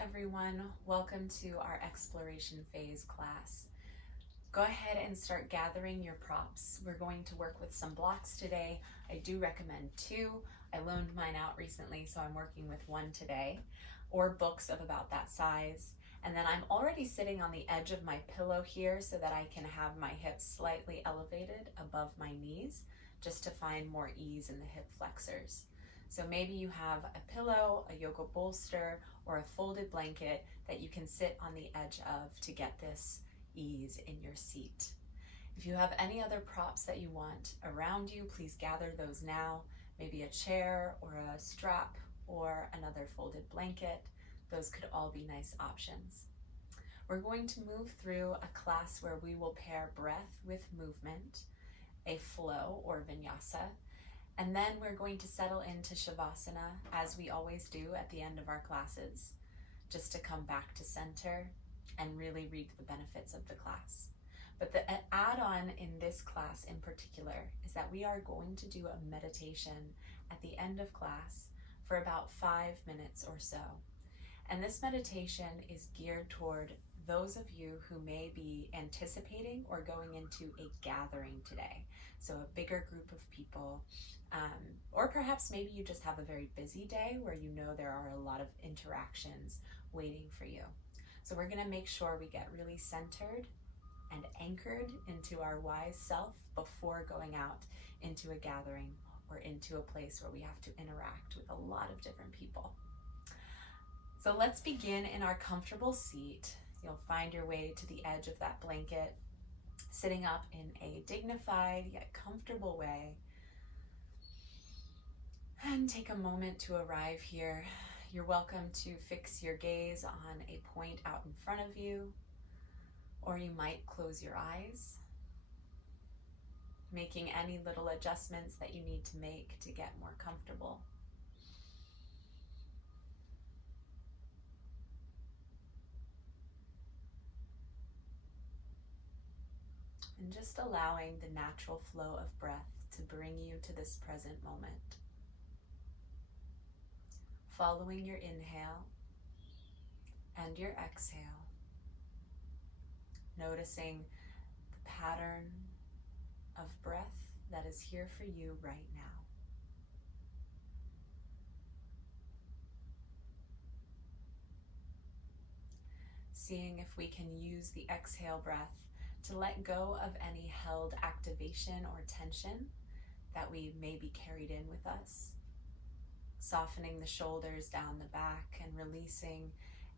everyone, welcome to our exploration phase class. Go ahead and start gathering your props. We're going to work with some blocks today. I do recommend 2. I loaned mine out recently, so I'm working with 1 today, or books of about that size. And then I'm already sitting on the edge of my pillow here so that I can have my hips slightly elevated above my knees, just to find more ease in the hip flexors. So maybe you have a pillow, a yoga bolster, or a folded blanket that you can sit on the edge of to get this ease in your seat. If you have any other props that you want around you, please gather those now. Maybe a chair or a strap or another folded blanket. Those could all be nice options. We're going to move through a class where we will pair breath with movement, a flow or vinyasa, and then we're going to settle into Shavasana, as we always do at the end of our classes, just to come back to center and really reap the benefits of the class. But the add-on in this class in particular is that we are going to do a meditation at the end of class for about 5 minutes or so. And this meditation is geared toward those of you who may be anticipating or going into a gathering today. So a bigger group of people, or perhaps maybe you just have a very busy day where you know there are a lot of interactions waiting for you. So we're gonna make sure we get really centered and anchored into our wise self before going out into a gathering or into a place where we have to interact with a lot of different people. So let's begin in our comfortable seat. You'll find your way to the edge of that blanket, sitting up in a dignified yet comfortable way. And take a moment to arrive here. You're welcome to fix your gaze on a point out in front of you, or you might close your eyes, making any little adjustments that you need to make to get more comfortable. And just allowing the natural flow of breath to bring you to this present moment. Following your inhale and your exhale, noticing the pattern of breath that is here for you right now. Seeing if we can use the exhale breath to let go of any held activation or tension that we may be carried in with us. Softening the shoulders down the back and releasing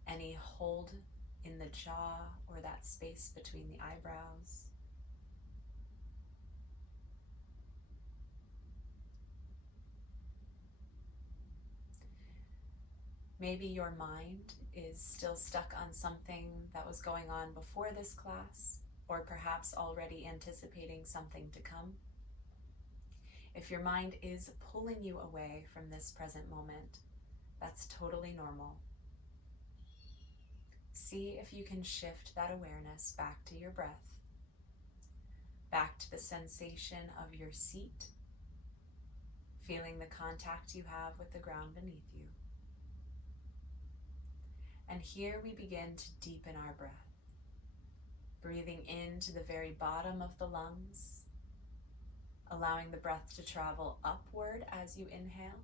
any hold in the jaw or that space between the eyebrows. Maybe your mind is still stuck on something that was going on before this class, or perhaps already anticipating something to come. If your mind is pulling you away from this present moment, that's totally normal. See if you can shift that awareness back to your breath, back to the sensation of your seat, feeling the contact you have with the ground beneath you. And here we begin to deepen our breath, breathing into the very bottom of the lungs, allowing the breath to travel upward as you inhale,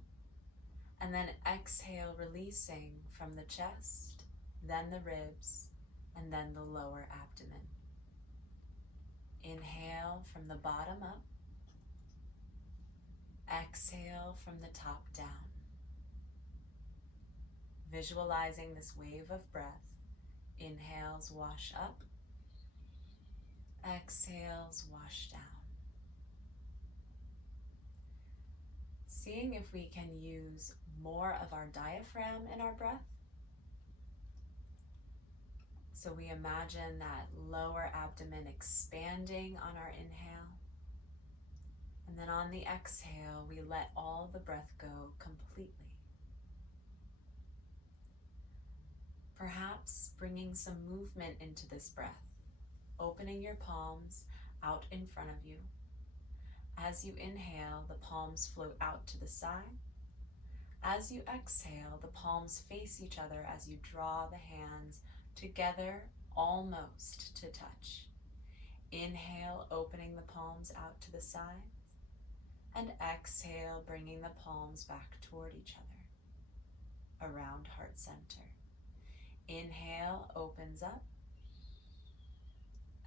and then exhale, releasing from the chest, then the ribs, and then the lower abdomen. Inhale from the bottom up, exhale from the top down. Visualizing this wave of breath, inhales wash up, exhales wash down. Seeing if we can use more of our diaphragm in our breath. So we imagine that lower abdomen expanding on our inhale. And then on the exhale, we let all the breath go completely. Perhaps bringing some movement into this breath, opening your palms out in front of you. As you inhale, the palms float out to the side. As you exhale, the palms face each other as you draw the hands together almost to touch. Inhale, opening the palms out to the sides, and exhale, bringing the palms back toward each other, around heart center. Inhale, opens up.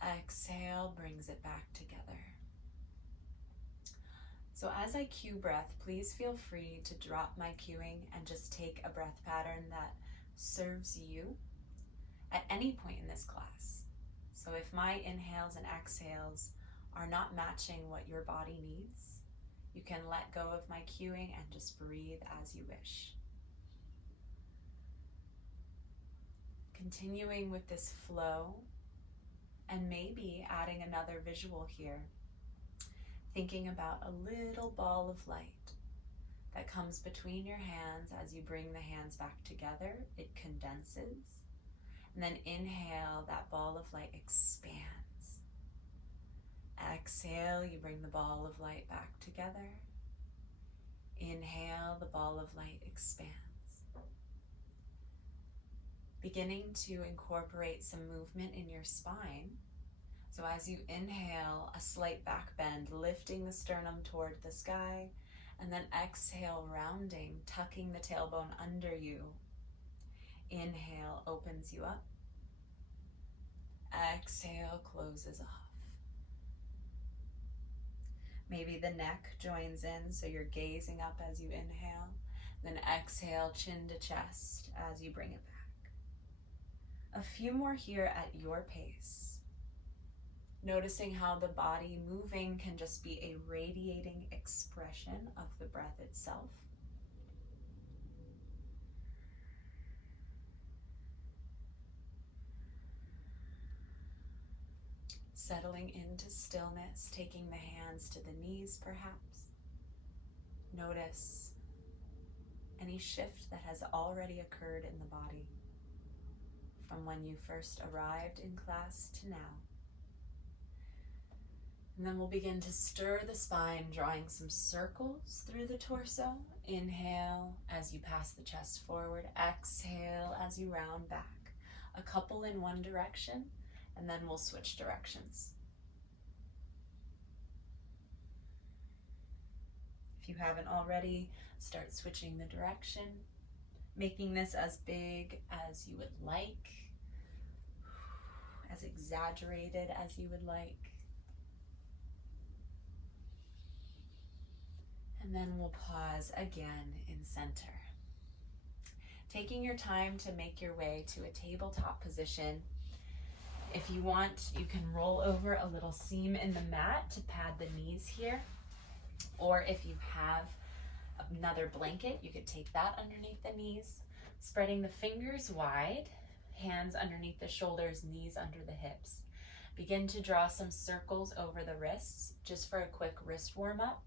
Exhale, brings it back together. So as I cue breath, please feel free to drop my cueing and just take a breath pattern that serves you at any point in this class. So if my inhales and exhales are not matching what your body needs, you can let go of my cueing and just breathe as you wish. Continuing with this flow, and maybe adding another visual here, thinking about a little ball of light that comes between your hands as you bring the hands back together. It condenses. And then inhale, that ball of light expands. Exhale, you bring the ball of light back together. Inhale, the ball of light expands. Beginning to incorporate some movement in your spine. So as you inhale, a slight back bend, lifting the sternum toward the sky, and then exhale, rounding, tucking the tailbone under you. Inhale, opens you up. Exhale, closes off. Maybe the neck joins in, so you're gazing up as you inhale. Then exhale, chin to chest as you bring it back. A few more here at your pace. Noticing how the body moving can just be a radiating expression of the breath itself. Settling into stillness, taking the hands to the knees perhaps. Notice any shift that has already occurred in the body from when you first arrived in class to now. And then we'll begin to stir the spine, drawing some circles through the torso. Inhale as you pass the chest forward. Exhale as you round back. A couple in one direction, and then we'll switch directions. If you haven't already, start switching the direction, making this as big as you would like, as exaggerated as you would like. And then we'll pause again in center. Taking your time to make your way to a tabletop position. If you want, you can roll over a little seam in the mat to pad the knees here. Or if you have another blanket, you could take that underneath the knees. Spreading the fingers wide, hands underneath the shoulders, knees under the hips. Begin to draw some circles over the wrists, just for a quick wrist warm up.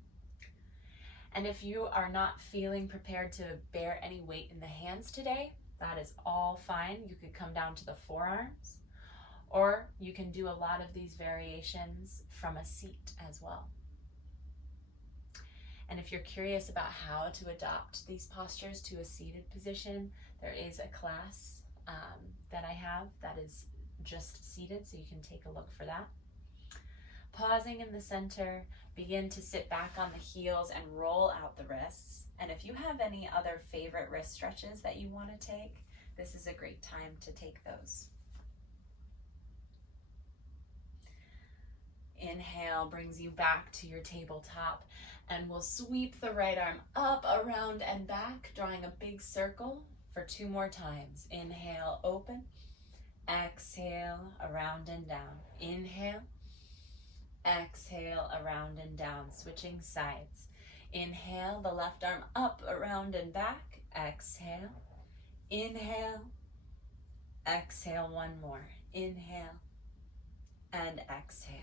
And if you are not feeling prepared to bear any weight in the hands today, that is all fine. You could come down to the forearms, or you can do a lot of these variations from a seat as well. And if you're curious about how to adopt these postures to a seated position, there is a class that I have that is just seated, so you can take a look for that. Pausing in the center, begin to sit back on the heels and roll out the wrists. And if you have any other favorite wrist stretches that you want to take, this is a great time to take those. Inhale brings you back to your tabletop, and we'll sweep the right arm up, around, and back, drawing a big circle for 2 more times. Inhale, open. Exhale, around and down. Inhale. Exhale, around and down, switching sides. Inhale, the left arm up, around and back. Exhale. Inhale. Exhale, 1 more. Inhale and exhale.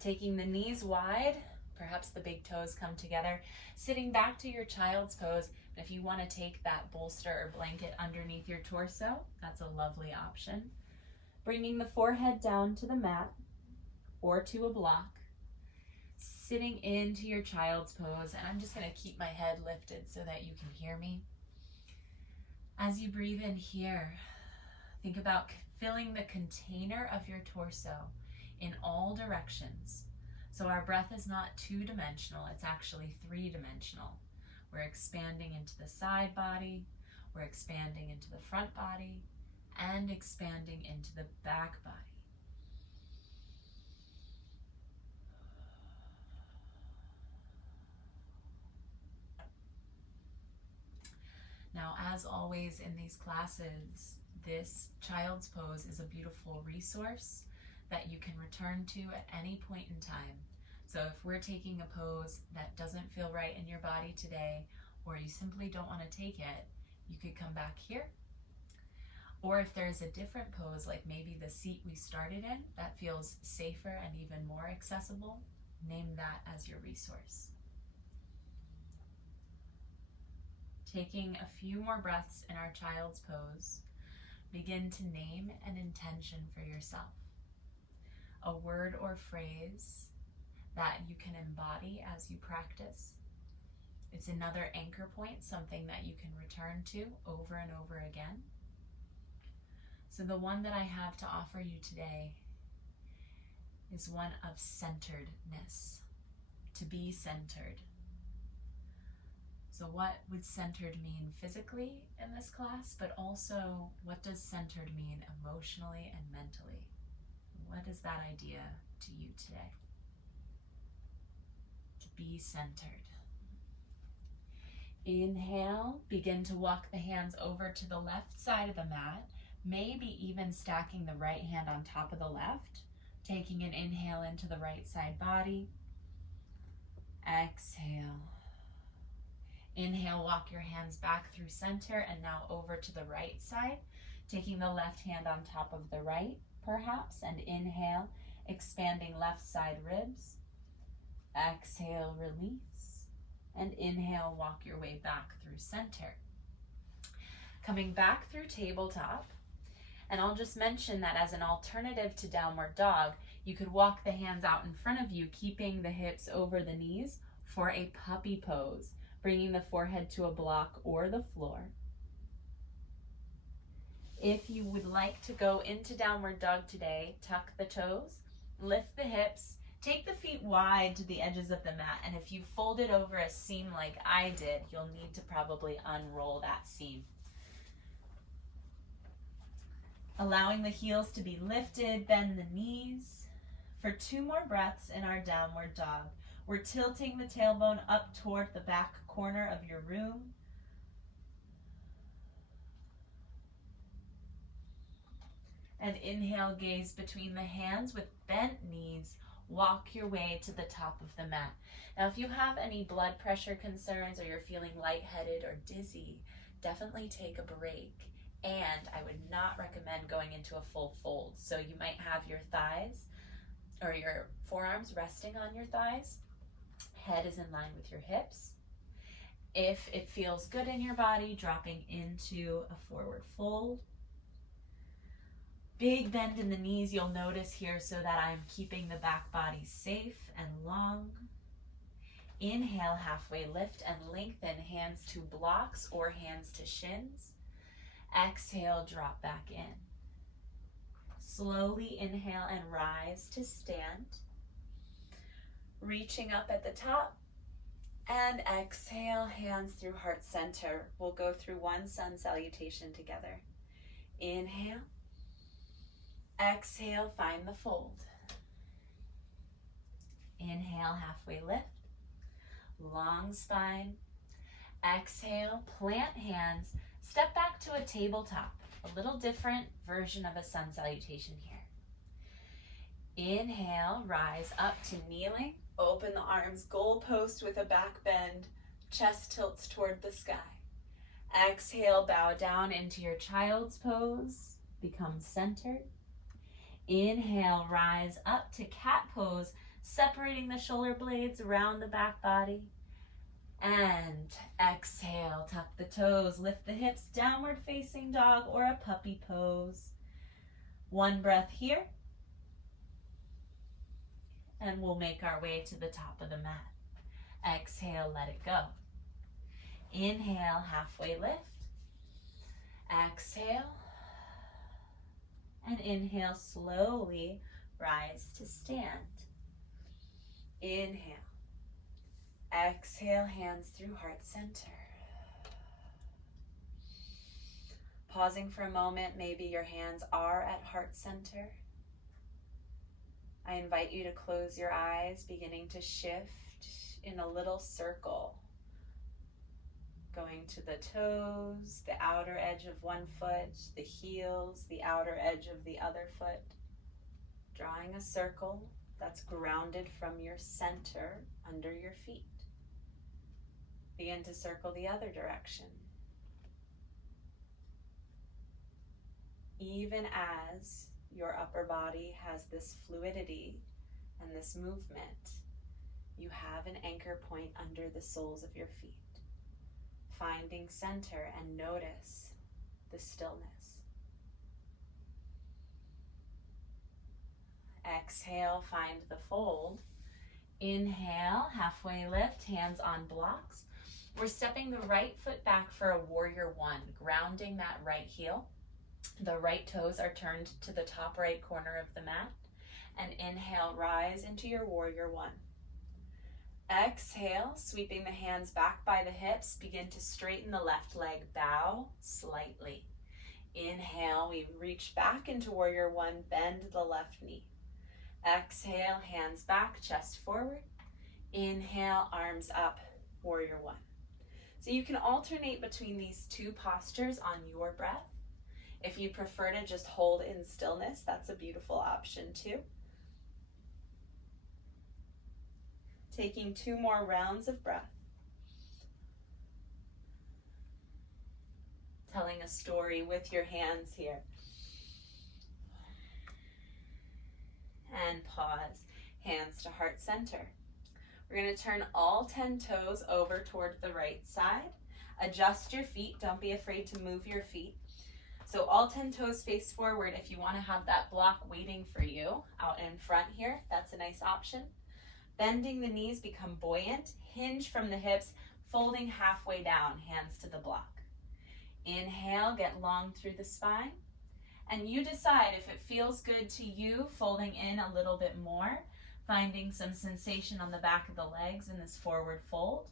Taking the knees wide, perhaps the big toes come together. Sitting back to your child's pose. And if you want to take that bolster or blanket underneath your torso, that's a lovely option. Bringing the forehead down to the mat or to a block. sitting into your child's pose, and I'm just going to keep my head lifted so that you can hear me. As you breathe in here, think about filling the container of your torso in all directions. So our breath is not two-dimensional, it's actually three-dimensional. We're expanding into the side body, we're expanding into the front body, and expanding into the back body. Now, as always in these classes, this child's pose is a beautiful resource that you can return to at any point in time. So if we're taking a pose that doesn't feel right in your body today, or you simply don't want to take it, you could come back here. Or if there's a different pose, like maybe the seat we started in, that feels safer and even more accessible, name that as your resource. Taking a few more breaths in our child's pose, begin to name an intention for yourself. A word or phrase that you can embody as you practice. It's another anchor point, something that you can return to over and over again. So the one that I have to offer you today is one of centeredness, to be centered. So what would centered mean physically in this class, but also what does centered mean emotionally and mentally? What is that idea to you today? To be centered. Inhale, begin to walk the hands over to the left side of the mat, maybe even stacking the right hand on top of the left, taking an inhale into the right side body. Exhale. Inhale, walk your hands back through center and now over to the right side, taking the left hand on top of the right, perhaps, and inhale, expanding left side ribs. Exhale, release, and inhale, walk your way back through center. Coming back through tabletop, and I'll just mention that as an alternative to downward dog, you could walk the hands out in front of you, keeping the hips over the knees for a puppy pose, bringing the forehead to a block or the floor. If you would like to go into downward dog today, tuck the toes, lift the hips, take the feet wide to the edges of the mat, and if you fold it over a seam like I did, you'll need to probably unroll that seam. Allowing the heels to be lifted, bend the knees. For 2 more breaths in our downward dog, we're tilting the tailbone up toward the back corner of your room. And inhale, gaze between the hands with bent knees. Walk your way to the top of the mat. Now, if you have any blood pressure concerns or you're feeling lightheaded or dizzy, definitely take a break. And I would not recommend going into a full fold. So you might have your thighs or your forearms resting on your thighs. Head is in line with your hips. If it feels good in your body, dropping into a forward fold. Big bend in the knees, you'll notice here, so that I'm keeping the back body safe and long. Inhale, halfway lift and lengthen, hands to blocks or hands to shins. Exhale, drop back in. Slowly inhale and rise to stand. Reaching up at the top. And exhale, hands through heart center. We'll go through one sun salutation together. Inhale. Exhale, find the fold. Inhale, halfway lift. Long spine. Exhale, plant hands. Step back to a tabletop. A little different version of a sun salutation here. Inhale, rise up to kneeling. Open the arms, goalpost with a back bend. Chest tilts toward the sky. Exhale, bow down into your child's pose. Become centered. Inhale, rise up to cat pose, separating the shoulder blades around the back body. And exhale, tuck the toes, lift the hips, downward facing dog or a puppy pose. One breath here. And we'll make our way to the top of the mat. Exhale, let it go. Inhale, halfway lift. Exhale. And inhale, slowly rise to stand. Inhale. Exhale, hands through heart center. Pausing for a moment, maybe your hands are at heart center. I invite you to close your eyes, beginning to shift in a little circle. Going to the toes, the outer edge of one foot, the heels, the outer edge of the other foot. Drawing a circle that's grounded from your center under your feet. Begin to circle the other direction. Even as your upper body has this fluidity and this movement, you have an anchor point under the soles of your feet. Finding center and notice the stillness. Exhale, find the fold. Inhale, halfway lift, hands on blocks. We're stepping the right foot back for a warrior one, grounding that right heel. The right toes are turned to the top right corner of the mat. And inhale, rise into your warrior one. Exhale, sweeping the hands back by the hips, begin to straighten the left leg, bow slightly. Inhale, we reach back into warrior one, bend the left knee. Exhale, hands back, chest forward. Inhale, arms up, warrior one. So you can alternate between these two postures on your breath. If you prefer to just hold in stillness, that's a beautiful option too. Taking 2 more rounds of breath. Telling a story with your hands here. And pause, hands to heart center. We're going to turn all 10 toes over toward the right side. Adjust your feet, don't be afraid to move your feet. So all 10 toes face forward. If you want to have that block waiting for you out in front here, that's a nice option. Bending the knees, become buoyant. Hinge from the hips, folding halfway down, hands to the block. Inhale, get long through the spine. And you decide if it feels good to you, folding in a little bit more, finding some sensation on the back of the legs in this forward fold.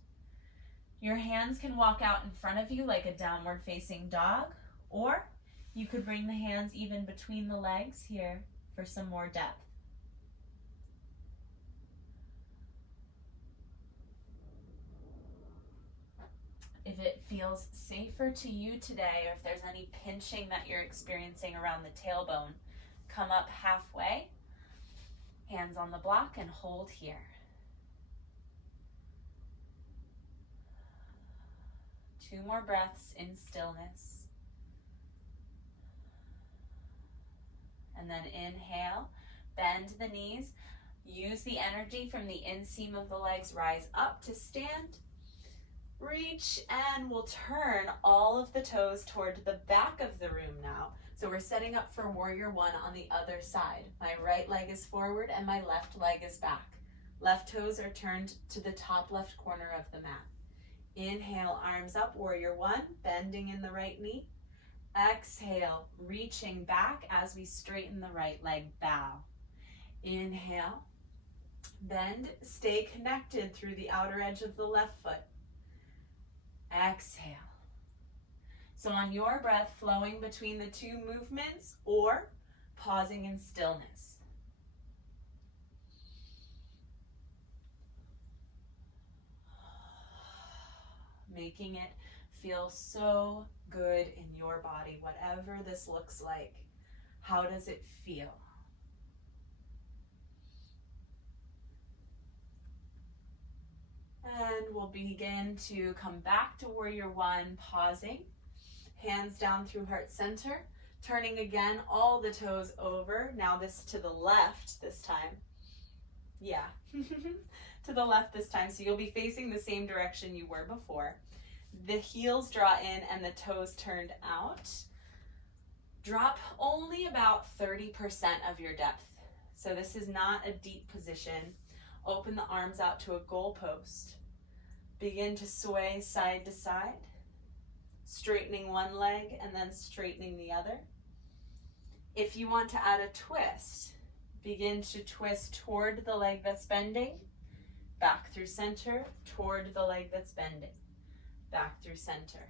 Your hands can walk out in front of you like a downward facing dog, or you could bring the hands even between the legs here for some more depth. If it feels safer to you today, or if there's any pinching that you're experiencing around the tailbone, come up halfway, hands on the block, and hold here. 2 more breaths in stillness. And then inhale, bend the knees, use the energy from the inseam of the legs, rise up to stand. Reach, and we'll turn all of the toes toward the back of the room now. So we're setting up for warrior one on the other side. My right leg is forward and my left leg is back. Left toes are turned to the top left corner of the mat. Inhale, arms up, warrior one, bending in the right knee. Exhale, reaching back as we straighten the right leg, bow. Inhale, bend, stay connected through the outer edge of the left foot. Exhale. So on your breath, flowing between the 2 movements or pausing in stillness. Making it feel so good in your body, whatever this looks like. How does it feel? And we'll begin to come back to warrior one, pausing. Hands down through heart center. Turning again, all the toes over. Now this to the left this time. Yeah, to the left this time. So you'll be facing the same direction you were before. The heels draw in and the toes turned out. Drop only about 30% of your depth. So this is not a deep position. Open the arms out to a goalpost. Begin to sway side to side, straightening one leg and then straightening the other. If you want to add a twist, begin to twist toward the leg that's bending, back through center, toward the leg that's bending, back through center.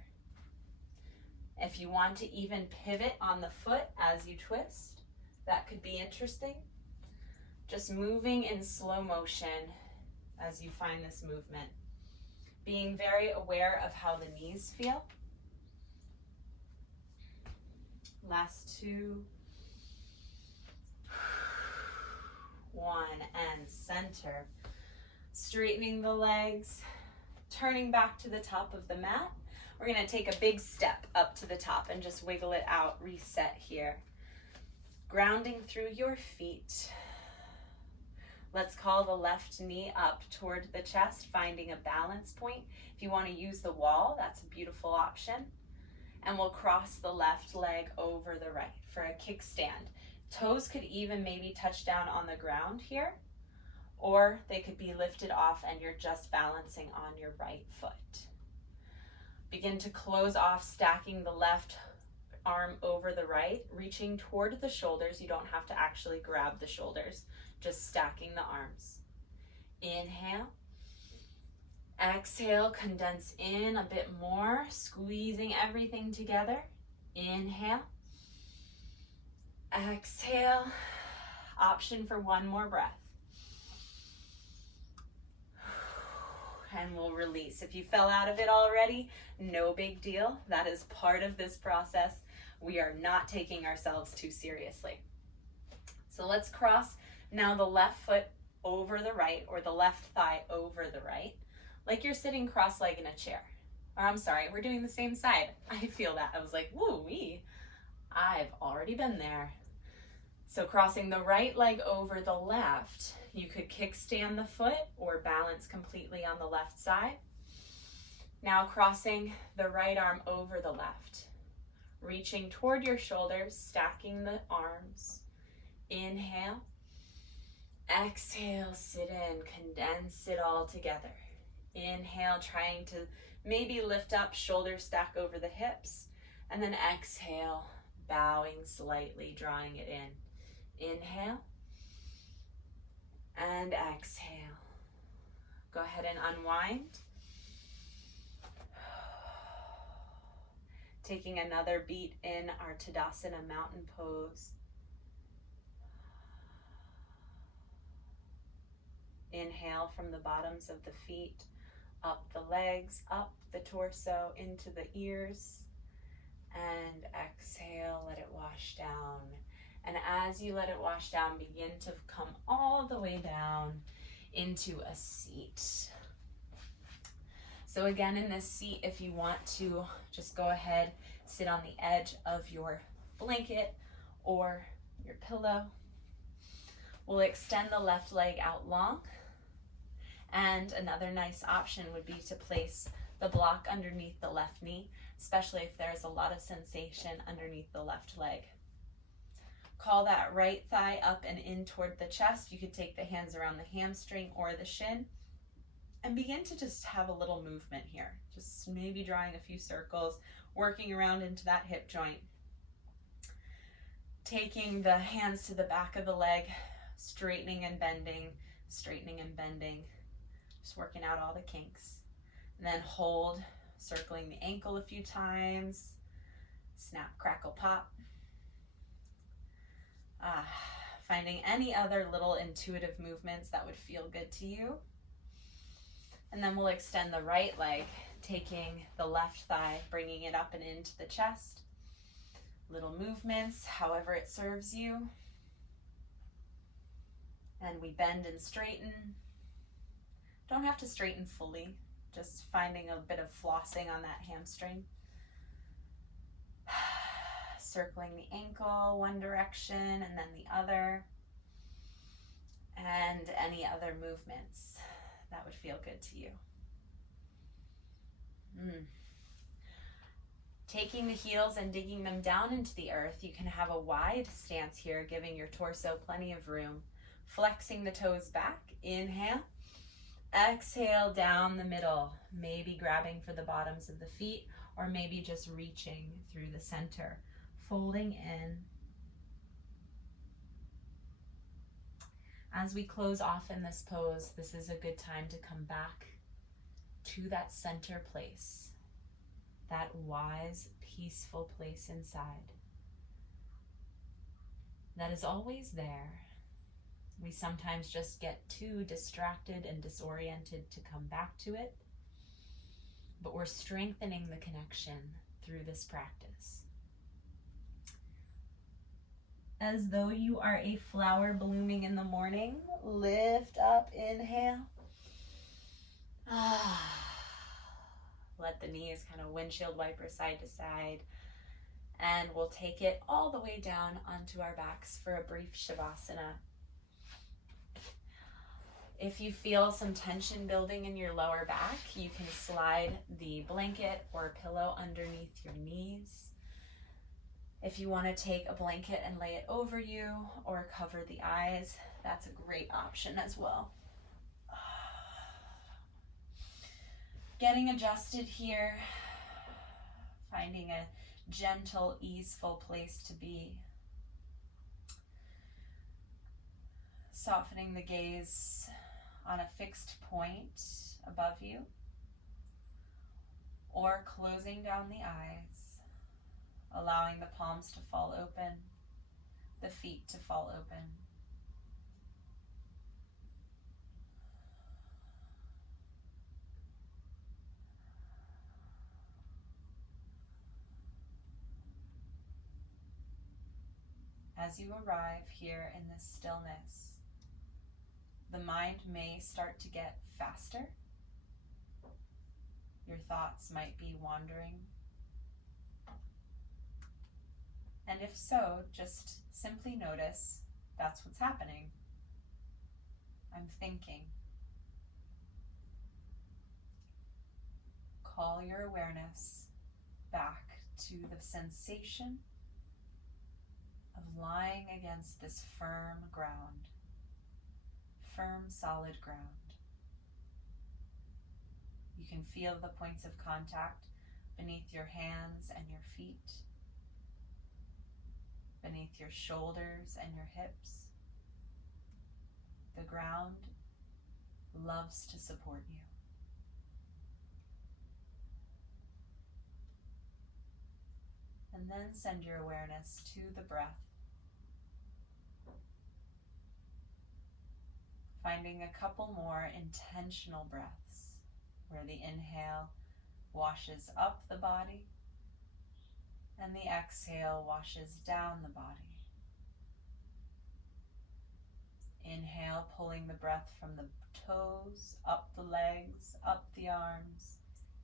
If you want to even pivot on the foot as you twist, that could be interesting. Just moving in slow motion as you find this movement. Being very aware of how the knees feel. Last two. One, and center. Straightening the legs, turning back to the top of the mat. We're going to take a big step up to the top and just wiggle it out, reset here. Grounding through your feet. Let's call the left knee up toward the chest, finding a balance point. If you want to use the wall, that's a beautiful option. And we'll cross the left leg over the right for a kickstand. Toes could even maybe touch down on the ground here, or they could be lifted off and you're just balancing on your right foot. Begin to close off, stacking the left arm over the right, reaching toward the shoulders. You don't have to actually grab the shoulders, just stacking the arms. Inhale. Exhale, condense in a bit more, squeezing everything together. Inhale. Exhale. Option for one more breath. And we'll release. If you fell out of it already, no big deal. That is part of this process. We are not taking ourselves too seriously. So let's cross now the left foot over the right, or the left thigh over the right, like you're sitting cross-legged in a chair. Or I'm sorry, we're doing the same side. I feel that. I was like, woo-wee. I've already been there. So crossing the right leg over the left, you could kickstand the foot or balance completely on the left side. Now crossing the right arm over the left, reaching toward your shoulders, stacking the arms. Inhale. Exhale, sit in, condense it all together. Inhale, trying to maybe lift up, shoulders stack over the hips. And then exhale, bowing slightly, drawing it in. Inhale and exhale. Go ahead and unwind. Taking another beat in our Tadasana mountain pose. Inhale from the bottoms of the feet, up the legs, up the torso, into the ears. And exhale, let it wash down. And as you let it wash down, begin to come all the way down into a seat. So again, in this seat, if you want to just go ahead, sit on the edge of your blanket or your pillow. We'll extend the left leg out long. And another nice option would be to place the block underneath the left knee, especially if there's a lot of sensation underneath the left leg. Call that right thigh up and in toward the chest. You could take the hands around the hamstring or the shin and begin to just have a little movement here. Just maybe drawing a few circles, working around into that hip joint. Taking the hands to the back of the leg, straightening and bending, straightening and bending. Just working out all the kinks. And then hold, circling the ankle a few times. Snap, crackle, pop. Finding any other little intuitive movements that would feel good to you. And then we'll extend the right leg, taking the left thigh, bringing it up and into the chest. Little movements, however it serves you. And we bend and straighten. Don't have to straighten fully, just finding a bit of flossing on that hamstring. Circling the ankle one direction and then the other. And any other movements that would feel good to you. Taking the heels and digging them down into the earth, you can have a wide stance here, giving your torso plenty of room. Flexing the toes back, inhale. Exhale down the middle, maybe grabbing for the bottoms of the feet or maybe just reaching through the center. Folding in. As we close off in this pose, this is a good time to come back to that center place, that wise, peaceful place inside that is always there. We sometimes just get too distracted and disoriented to come back to it, but we're strengthening the connection through this practice. As though you are a flower blooming in the morning, lift up, inhale. Let the knees kind of windshield wiper side to side. And we'll take it all the way down onto our backs for a brief Shavasana. If you feel some tension building in your lower back, you can slide the blanket or pillow underneath your knees. If you want to take a blanket and lay it over you or cover the eyes, that's a great option as well. Getting adjusted here, finding a gentle, easeful place to be. Softening the gaze on a fixed point above you, or closing down the eyes, allowing the palms to fall open, the feet to fall open. As you arrive here in this stillness, the mind may start to get faster. Your thoughts might be wandering. And if so, just simply notice that's what's happening. I'm thinking. Call your awareness back to the sensation of lying against this firm ground, firm, solid ground. You can feel the points of contact beneath your hands and your feet, beneath your shoulders and your hips. The ground loves to support you. And then send your awareness to the breath, finding a couple more intentional breaths where the inhale washes up the body and the exhale washes down the body. Inhale, pulling the breath from the toes, up the legs, up the arms,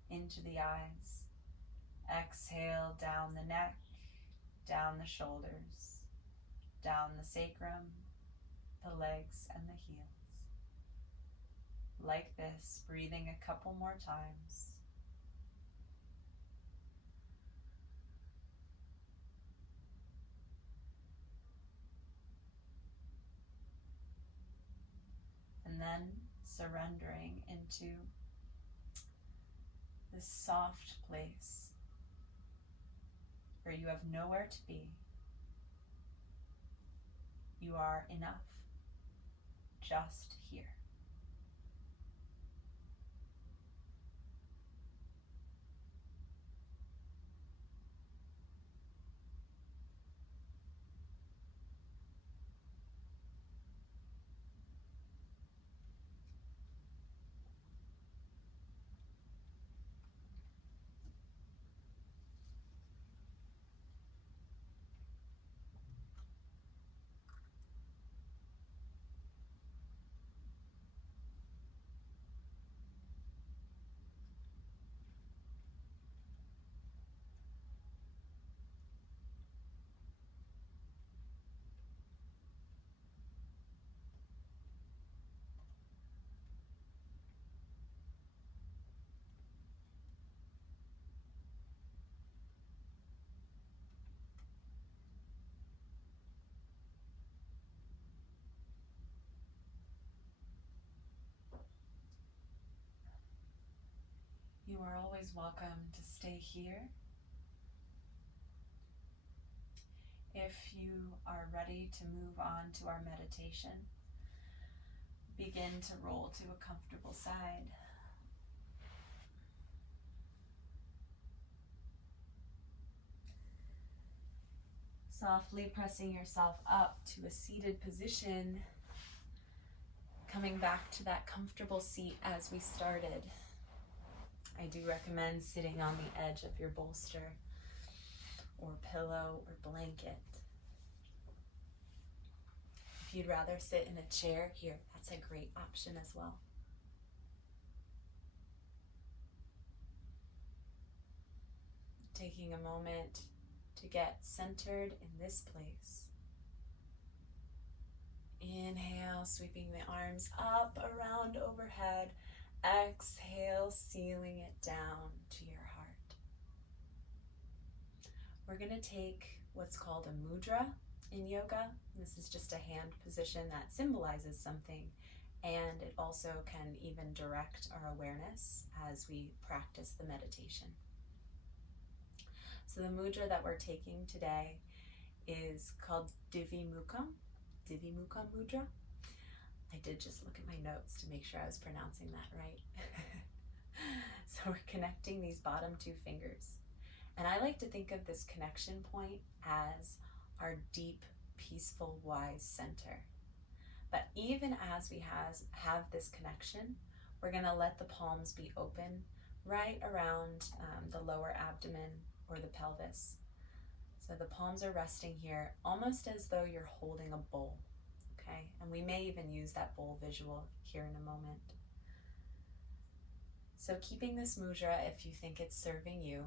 into the eyes. Exhale, down the neck, down the shoulders, down the sacrum, the legs, and the heels. Like this, breathing a couple more times. And then surrendering into this soft place where you have nowhere to be. You are enough, just here. You are always welcome to stay here. If you are ready to move on to our meditation, begin to roll to a comfortable side. Softly pressing yourself up to a seated position, coming back to that comfortable seat as we started. I do recommend sitting on the edge of your bolster or pillow or blanket. If you'd rather sit in a chair here, that's a great option as well. Taking a moment to get centered in this place. Inhale, sweeping the arms up, around, overhead. Exhale, sealing it down to your heart. We're going to take what's called a mudra in yoga. This is just a hand position that symbolizes something, and it also can even direct our awareness as we practice the meditation. So the mudra that we're taking today is called Divimukha mudra. I did just look at my notes to make sure I was pronouncing that right. So we're connecting these bottom two fingers. And I like to think of this connection point as our deep, peaceful, wise center. But even as we have this connection, we're going to let the palms be open right around the lower abdomen or the pelvis. So the palms are resting here almost as though you're holding a bowl, okay? And we may even use that bowl visual here in a moment. So keeping this mudra if you think it's serving you.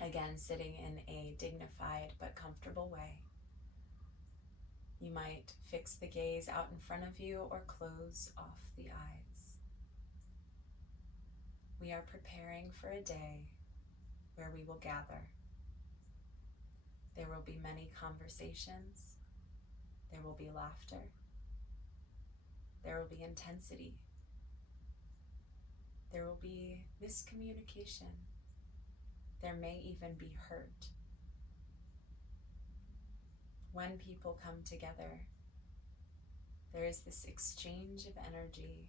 Again, sitting in a dignified but comfortable way. You might fix the gaze out in front of you or close off the eyes. We are preparing for a day where we will gather. There will be many conversations. There will be laughter. There will be intensity. There will be miscommunication. There may even be hurt. When people come together, there is this exchange of energy,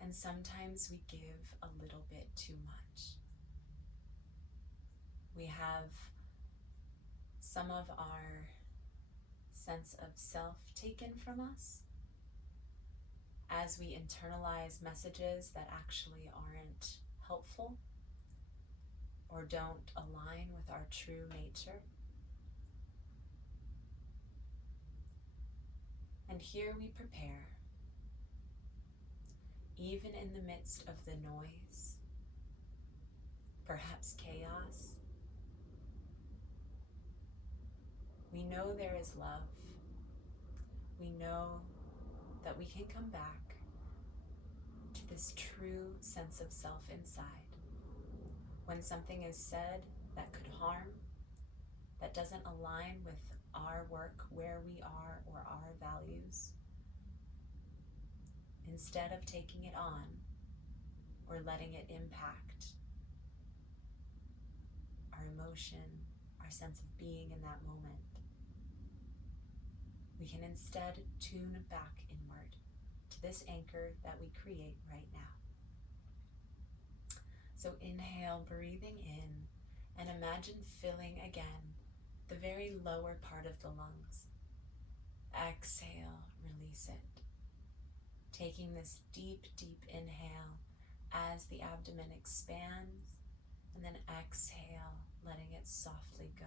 and sometimes we give a little bit too much. We have some of our sense of self taken from us as we internalize messages that actually aren't helpful or don't align with our true nature. And here we prepare, even in the midst of the noise, perhaps chaos. We know there is love. We know that we can come back to this true sense of self inside. When something is said that could harm, that doesn't align with our work, where we are, or our values, instead of taking it on or letting it impact our emotion, our sense of being in that moment, we can instead tune back inward to this anchor that we create right now. So inhale, breathing in, and imagine filling again the very lower part of the lungs. Exhale, release it. Taking this deep, deep inhale as the abdomen expands, and then exhale, letting it softly go.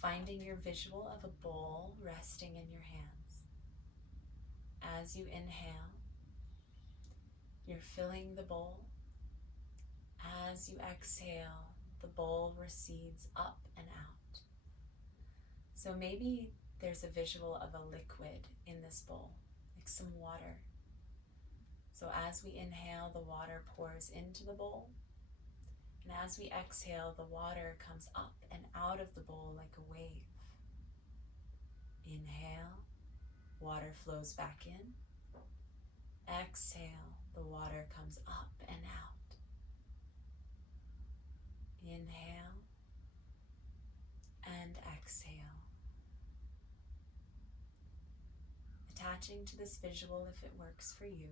Finding your visual of a bowl resting in your hands. As you inhale, you're filling the bowl. As you exhale, the bowl recedes up and out. So maybe there's a visual of a liquid in this bowl, like some water. So as we inhale, the water pours into the bowl. And as we exhale, the water comes up and out of the bowl like a wave. Inhale, water flows back in. Exhale, the water comes up and out. Inhale and exhale. Attaching to this visual if it works for you.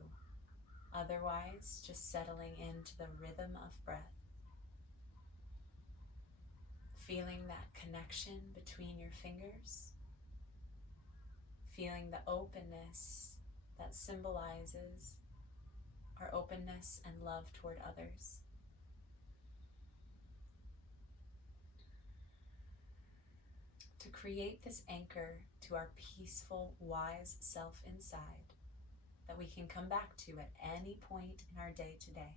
Otherwise, just settling into the rhythm of breath. Feeling that connection between your fingers. Feeling the openness that symbolizes our openness and love toward others. To create this anchor to our peaceful, wise self inside that we can come back to at any point in our day today.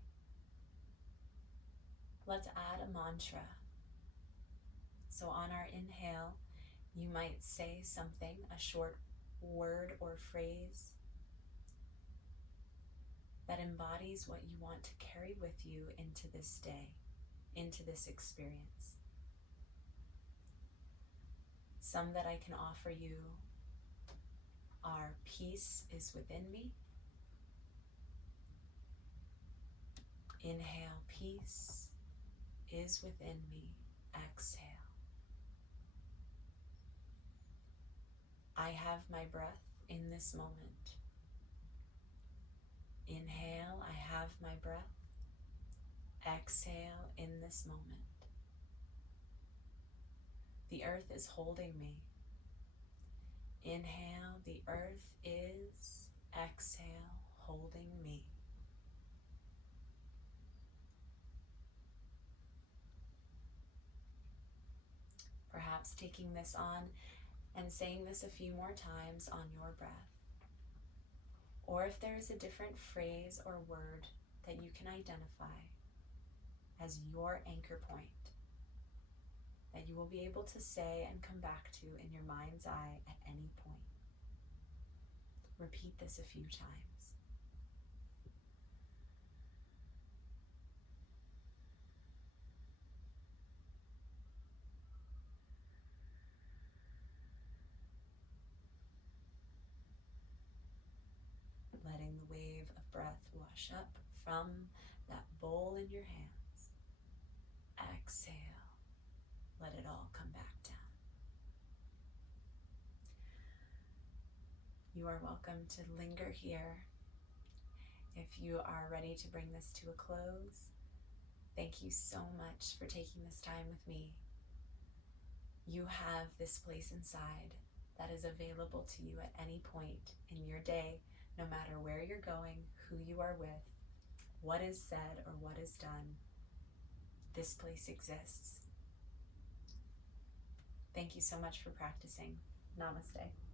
Let's add a mantra. So on our inhale, you might say something, a short word or phrase that embodies what you want to carry with you into this day, into this experience. Some that I can offer you are: peace is within me. Inhale, peace is within me. Exhale. I have my breath in this moment. Inhale, I have my breath. Exhale in this moment. The earth is holding me. Inhale, the earth is. Exhale, holding me. Perhaps taking this on and saying this a few more times on your breath. Or if there is a different phrase or word that you can identify as your anchor point, that you will be able to say and come back to in your mind's eye at any point. Repeat this a few times. Letting the wave of breath wash up from that bowl in your hands. Exhale. Let it all come back down. You are welcome to linger here. If you are ready to bring this to a close, thank you so much for taking this time with me. You have this place inside that is available to you at any point in your day, no matter where you're going, who you are with, what is said or what is done. This place exists. Thank you so much for practicing. Namaste.